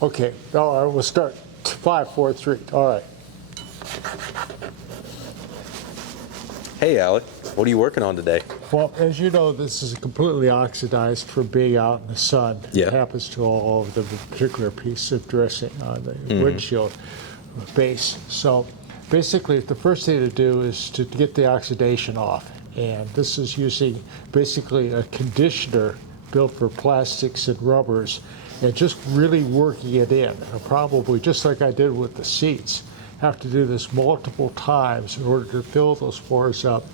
Okay, all right, we'll start. 5, 4, 3. All right. Hey, Alec. What are you working on today? Well, as you know, this is completely oxidized from being out in the sun. Yeah. It happens to all of the particular piece of dressing on the windshield base. So basically, the first thing to do is to get the oxidation off. And this is using basically a conditioner built for plastics and rubbers and just really working it in. And probably just like I did with the seats, have to do this multiple times in order to fill those pores up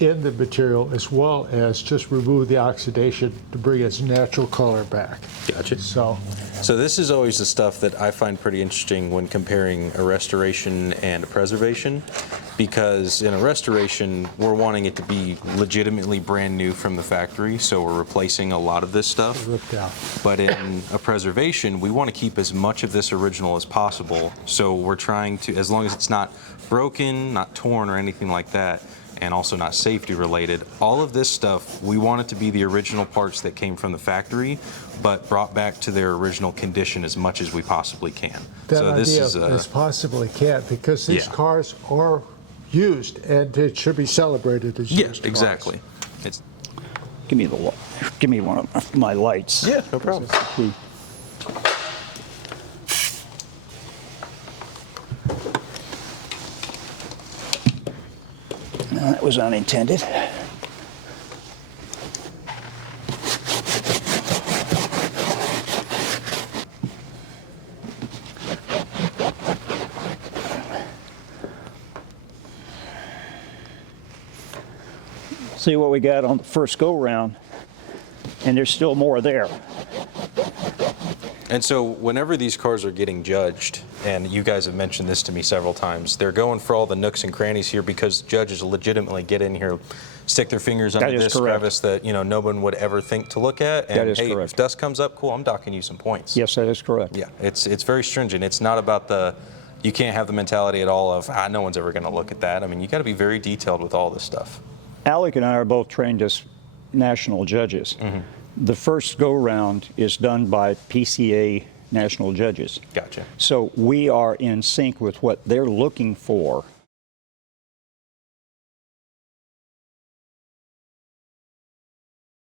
in the material, as well as just remove the oxidation to bring its natural color back. Gotcha. So this is always the stuff that I find pretty interesting when comparing a restoration and a preservation, because in a restoration, we're wanting it to be legitimately brand new from the factory, so we're replacing a lot of this stuff. ripped out. But in a preservation, we want to keep as much of this original as possible, so we're trying to, as long as it's not broken, not torn or anything like that, and also not safety related, all of this stuff, we want it to be the original parts that came from the factory, but brought back to their original condition as much as we possibly can. That so this idea is as possibly can, because these Yeah. cars are used and it should be celebrated as used cars. exactly. It's Give me one of my lights. yeah, no problem. Key. No, that was unintended. See what we got on the first go round, and there's still more there. And so whenever these cars are getting judged, and you guys have mentioned this to me several times, they're going for all the nooks and crannies here because judges legitimately get in here, stick their fingers under this crevice that no one would ever think to look at. And That is hey, correct. if dust comes up, cool, I'm docking you some points. Yes, that is correct. Yeah, it's very stringent. It's not about you can't have the mentality at all of, no one's ever going to look at that. I mean, you got to be very detailed with all this stuff. Alec and I are both trained as national judges. The first go-round is done by PCA national judges. Gotcha. So we are in sync with what they're looking for